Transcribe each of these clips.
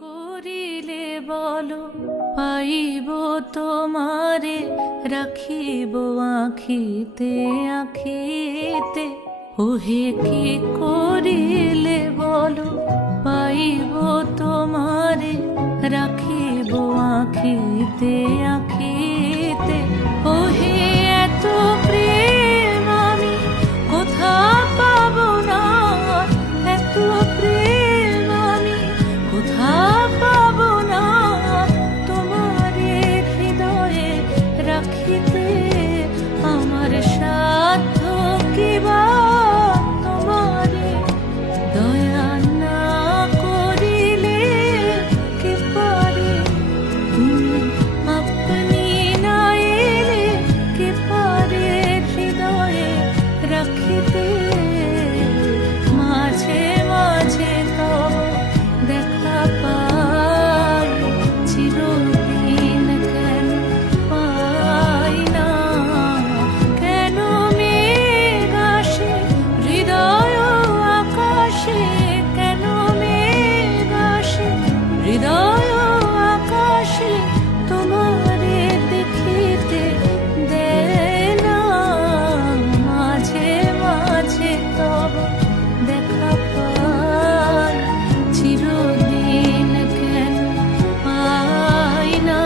করিলে বলো পাইব তোমারে, রাখিব আখিতে আখিতে। ওহে কি করিলে বলো পাইব তোমারে, রাখিব আখিতে আখিতে। ওহে এত প্রেম আমি কোথা পাব না, এত প্রেম আমি কোথা পাব না। তোমারে হৃদয়ে রাখিতে আমার সাধ্য কিবা, তোমারে দয়া না করিলে কি পারে। তুমি আপনি না এলে কি পারে হৃদয়ে রাখিতে। মাঝে মাঝে তো দেখা পাই, চিরদিন কেন পাই না। কেন মেঘ আসে হৃদয় আকাশে, কেন মেঘ আসে হৃদয় আকাশে। তোমারে দেখিতে দেয় না, মাঝে মাঝে তব দেখা পাই, চিরদিন কেন পাই না,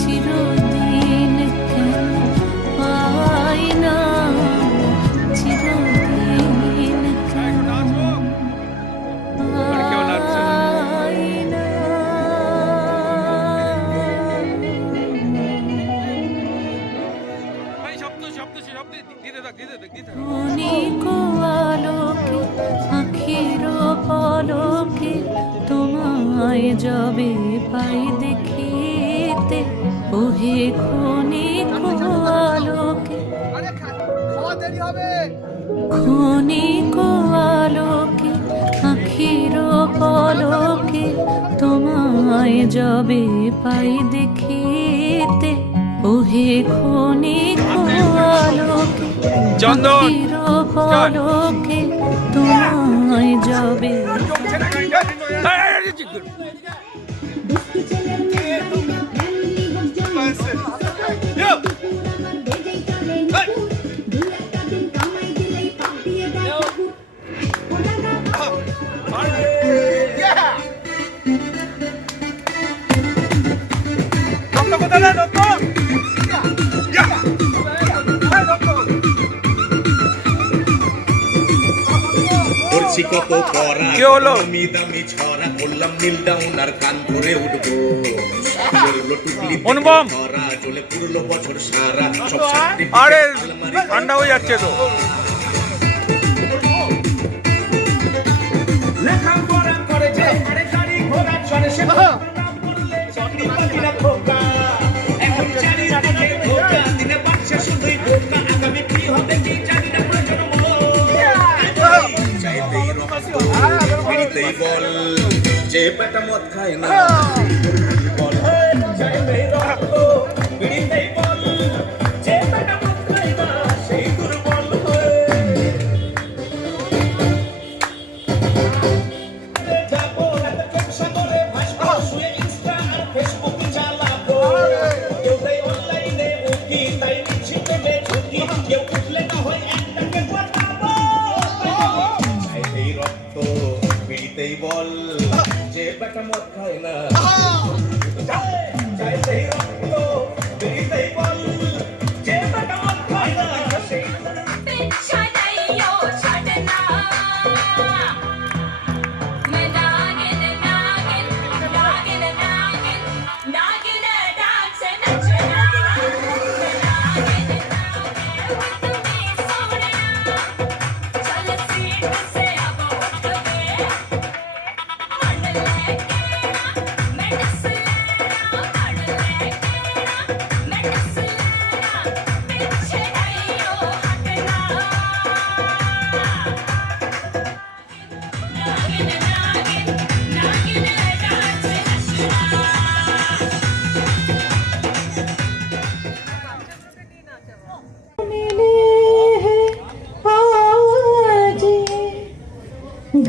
চিরদিন কেন পাই না, চিরদিন কেন পাই না। ক্ষণিক আলোকে আখির পলকে তোমায় যবে পাই দেখিতে। ওহে ক্ষণিক আলোকে, ক্ষণিক আলোকে আখির পলকে তোমায় যবে পাই দেখিতে। ওহে ক্ষণিক আলোকে আখির পলকে তোমায় যবে কত করা দামি দামি ছড়া করলাম নীল ডাউন আর কান ধরে উঠবো। অনুপম চলে পুরলো বছর সারা সব। আরে ঠান্ডা হয়ে যাচ্ছে তো। লেখাপড়া করেছে আরে গাড়ি ঘোড়া চড়ে সে এখন জানি রাখে ধোকা, দিনে বাচ্চা শুধুই ধোকা। আগামী কি হবে কি জানি না, চাইতেই বল যে পেটা মদ খায় না। বল চাইতেই রক্ত পিড়িতেই বল যে পেটা মদ খায় না, সেই দুর্বল হয়ে যাবো। রাতে চোখ সাগরে ভাসবো, শুয়ে ইনস্টা আর ফেসবুক চালাবো। কেউ তাই অনলাইনে উঠি, তাই নিচ্ছি পেটে ঝুঁকি। কেউ উঠলে না হয় একটাকে পটাবো। চাইতেই রক্ত পিড়িতেই বল যে পেটা মদ খায় না। চাইতেই রক্ত পিড়িতেই বল যে পেটা মদ খায় না, সেই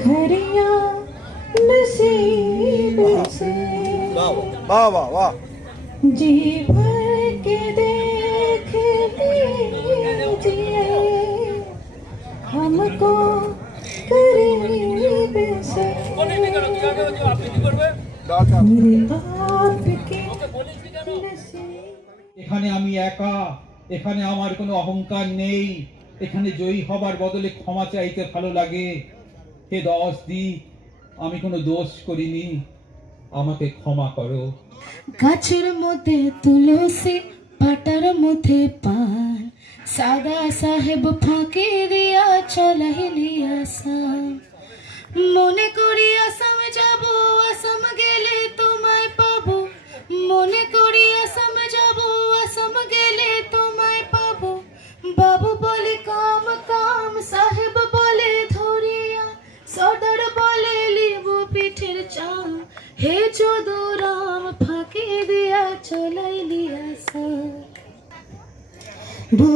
घरिया नसीब तुमसे वाह वाह वाह जी भर के देख लीजिए हमको करीब से मेरे बाप के नसीब। এখানে আমি একা, এখানে আমার কোনো অহংকার নেই, এখানে জয়ী হবার বদলে ক্ষমা চাইতে ভালো লাগে। হে দশ দিক, আমি কোনো দোষ করিনি, আমাকে ক্ষমা করো। গাছের মধ্যে তুলসী পাতার মধ্যে পান সাদা সাহেব ফাঁকি দিয়া চলাইলি আসাম মনে করি আসাম যাব আসাম গেলে তোমায় পাবো মনে করি আসাম যাব আসাম গেলে তোমায় পাবো বাবু বলে কাম কাম সাহেব বলে ধরিয়া সদর বলে লিবু পিঠের চাম হে চোদরাম ফাঁকি দিয়া চলাইলি আসাম वो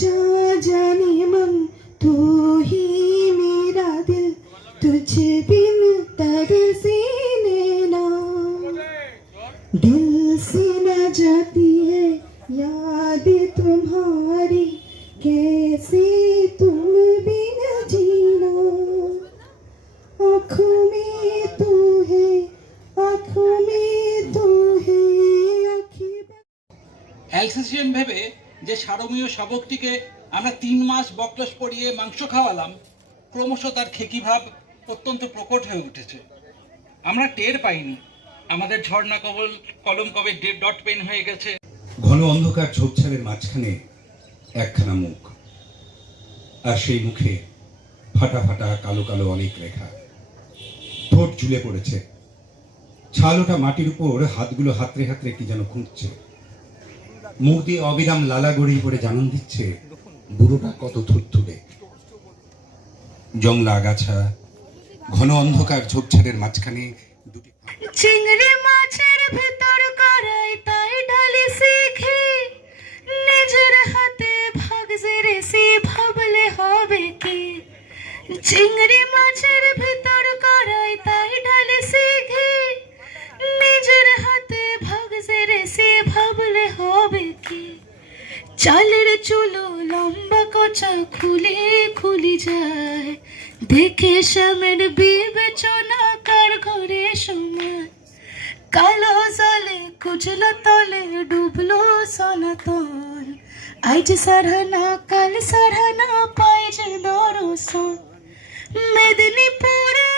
जो जाने मन तू ही मेरा दिल तुझे बिन तरसे नैना दिल से न जाती है याद तुम्हारी कैसे तुम बिन जीना आँखों में तू है आँखों में तू है आँखें অ্যালসেশিয়ান ভেবে যে সারমীয় শাবকটিকে আমরা 3 মাস বকলস পরিয়ে মাংস খাওয়ালাম ক্রমশ তার খেকি ভাব অত্যন্ত প্রকট হয়ে উঠেছে। আমরা টের পাইনি আমাদের ঝর্ণা কলম কবে ডট পেন হয়ে গেছে। ঘন অন্ধকার ঝোপঝাড়ের মাঝখানে একখানা মুখ, আর সেই মুখে ফাটা ফাটা কালো কালো অনেক রেখা, ঠোঁট ঝুলে পড়েছে, ছালোটা মাটির উপর হাতগুলো হাতড়ে হাতড়ে কি যেন খুঁজছে, মুখ দিয়ে অবিরাম লালা গড়িয়ে পড়ে জানান দিচ্ছে বুড়োটা কত থুরথুরে। জংলা আগাছা, ঘন অন্ধকার ঝোপঝাড়ের মাঝখানে দুটি চিংড়ি মাছের ভিতর করাই তাই ঢালি শিখে নিজের হাতে ভাগ জেরেছি ভাবলে হবে কি চিংড়ি মাছের ভিতর করাই তাই ঢালি শিখে নিজের হাতে ভাগ জেরেছি ভাবলে হবে কি চালের চুলো লম্বা কচা খুলে খুলি যায় দেখে স্বামীর বিবেচনা কার ঘরে সময় কালো জলে কুচলো তলে ডুবলো সনাতন আজ সারহানা কাল সারহানা পাই যে দরসন মেদিনীপুরে